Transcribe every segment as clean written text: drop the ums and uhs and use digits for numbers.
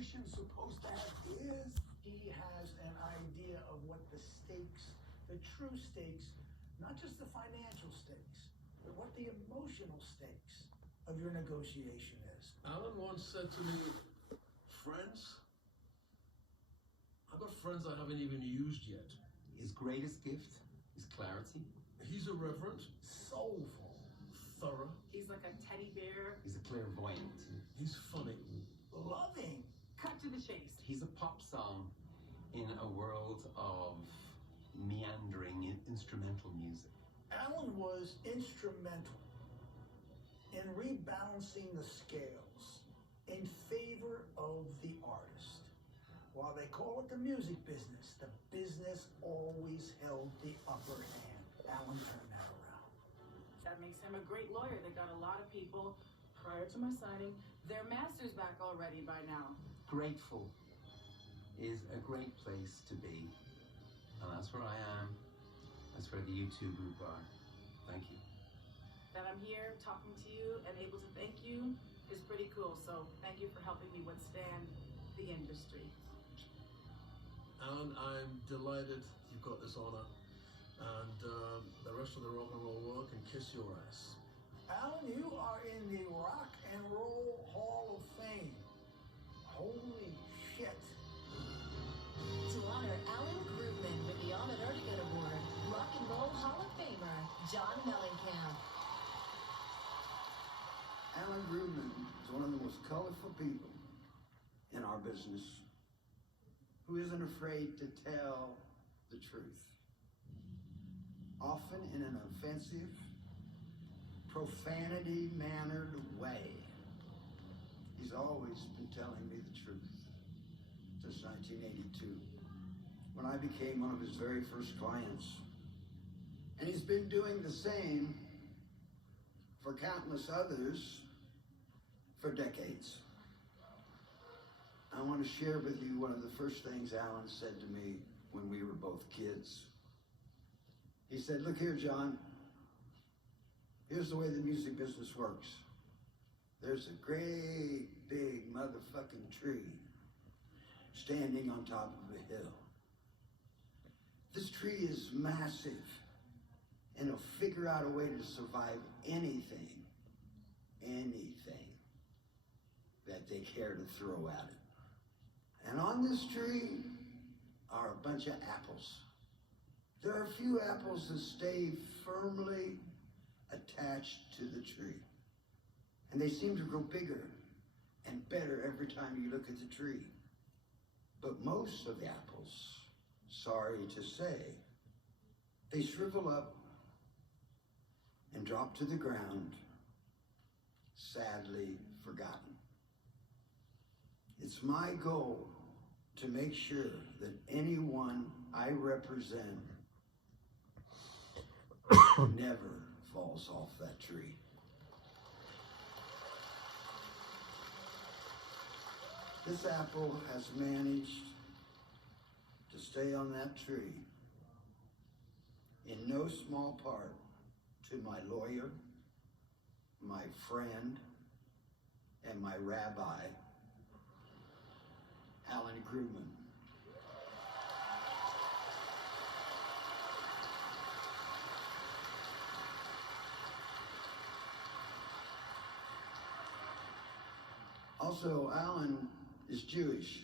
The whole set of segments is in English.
musician's supposed to have is. He has an idea of what the stakes, the true stakes, not just the financial stakes, but what the emotional stakes of your negotiation is. Alan once said to me, friends? I've got friends I haven't even used yet. His greatest gift is clarity. He's irreverent, Soulful. thorough. He's like a teddy bear. He's a clairvoyant. He's funny. Loving. Cut to the chase. He's a pop song in a world of meandering instrumental music. Alan was instrumental in rebalancing the scales in favor of the artist. While they call it the music business, the business always held the upper hand. Alan turned that around. That makes him a great lawyer. They got a lot of people, prior to my signing, their masters back already by now. Grateful is a great place to be. And that's where I am. That's where the U2 group are. Thank you. That I'm here talking to you and able to thank you is pretty cool. So thank you for helping me withstand the industry. Alan, I'm delighted you've got this honor. And the rest of the rock and roll world can kiss your ass. Alan, you are in the Rock and Roll Hall of Fame. Holy shit. To honor Alan Grubman with the Ahmet Ertegun Award, Rock and Roll Hall of Famer, John Mellencamp. Alan Grubman is one of the most colorful people in our business who isn't afraid to tell the truth. Often in an offensive, profanity-mannered way. He's always been telling me the truth since 1982, when I became one of his very first clients. And he's been doing the same for countless others for decades. I want to share with you one of the first things Alan said to me when we were both kids. He said, look here, John, here's the way the music business works. There's a great big motherfucking tree standing on top of a hill. This tree is massive, and it'll figure out a way to survive anything that they care to throw at it. And on this tree are a bunch of apples. There are a few apples that stay firmly attached to the tree. And they seem to grow bigger and better every time you look at the tree. But most of the apples, sorry to say, they shrivel up and drop to the ground, sadly forgotten. It's my goal to make sure that anyone I represent never falls off that tree. This apple has managed to stay on that tree in no small part to my lawyer, my friend, and my rabbi, Alan Grubman. Also, Alan is Jewish.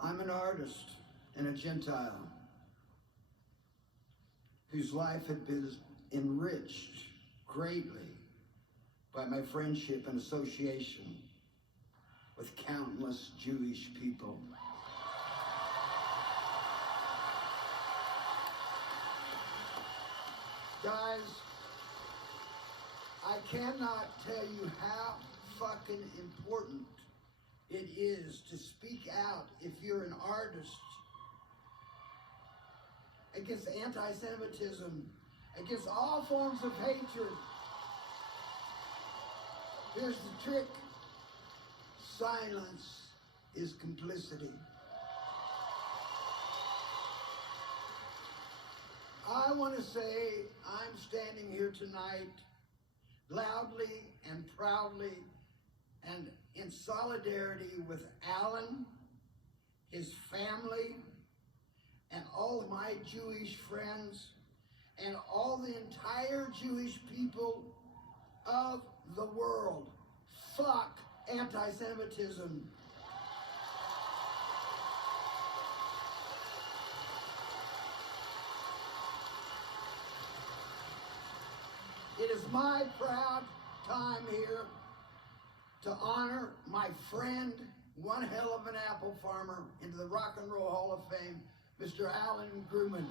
I'm an artist and a Gentile whose life had been enriched greatly by my friendship and association with countless Jewish people. Guys, I cannot tell you how fucking important it is to speak out if you're an artist against anti-Semitism, against all forms of hatred. Here's the trick. Silence is complicity. I want to say I'm standing here tonight loudly and proudly and in solidarity with Alan, his family, and all of my Jewish friends, and all the entire Jewish people of the world. Fuck anti-Semitism. It is my proud time here to honor my friend, one hell of an apple farmer, into the Rock and Roll Hall of Fame, Mr. Alan Grumman.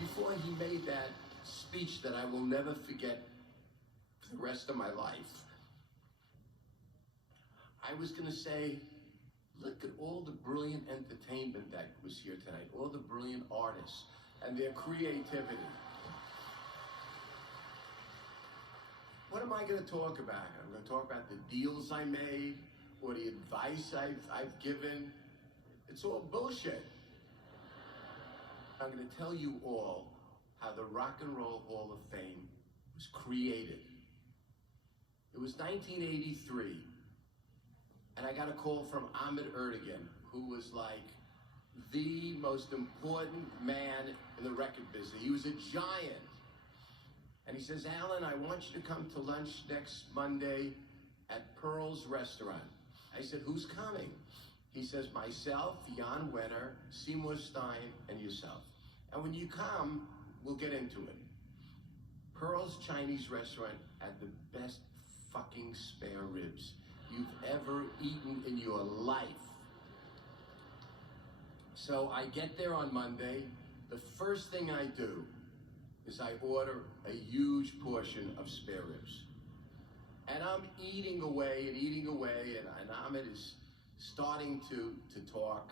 Before he made that speech that I will never forget for the rest of my life, I was going to say, look at all the brilliant entertainment that was here tonight, all the brilliant artists and their creativity. What am I going to talk about? I'm going to talk about the deals I made or the advice I've given. It's all bullshit. I'm going to tell you all how the Rock and Roll Hall of Fame was created. It was 1983, and I got a call from Ahmet Ertegun, who was like the most important man in the record business. He was a giant. And he says, Alan, I want you to come to lunch next Monday at Pearl's Restaurant. I said, who's coming? He says, myself, Jan Wenner, Seymour Stein, and yourself. And when you come, we'll get into it. Pearl's Chinese restaurant had the best fucking spare ribs you've ever eaten in your life. So I get there on Monday. The first thing I do is I order a huge portion of spare ribs. And I'm eating away, and Ahmed is starting to talk.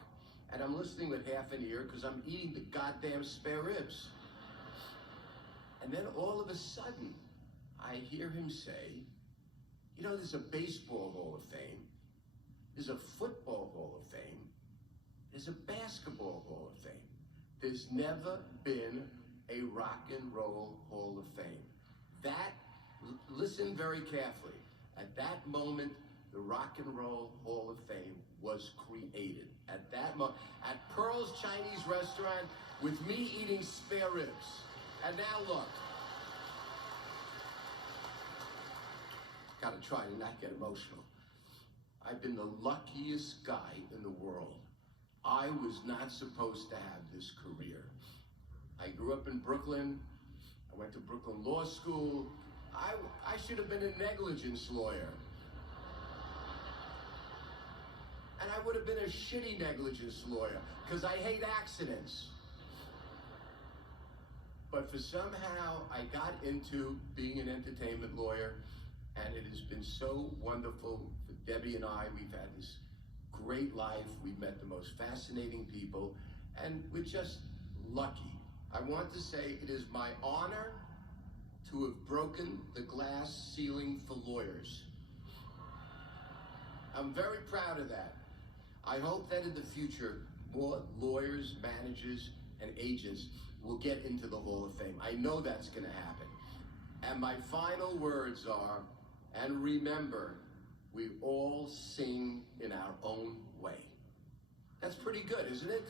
And I'm listening with half an ear because I'm eating the goddamn spare ribs. And then all of a sudden, I hear him say, you know, there's a baseball Hall of Fame, there's a football Hall of Fame, there's a basketball Hall of Fame. There's never been a Rock and Roll Hall of Fame. That, listen very carefully, at that moment, the Rock and Roll Hall of Fame was created. At that moment, at Pearl's Chinese restaurant, with me eating spare ribs. And now look. Gotta try to not get emotional. I've been the luckiest guy in the world. I was not supposed to have this career. I grew up in Brooklyn. I went to Brooklyn Law School. I should have been a negligence lawyer. And I would have been a shitty negligence lawyer, because I hate accidents. But for somehow, I got into being an entertainment lawyer, and it has been so wonderful for Debbie and I. We've had this great life. We've met the most fascinating people, and we're just lucky. I want to say it is my honor to have broken the glass ceiling for lawyers. I'm very proud of that. I hope that in the future, more lawyers, managers, and agents will get into the Hall of Fame. I know that's going to happen. And my final words are, and remember, we all sing in our own way. That's pretty good, isn't it?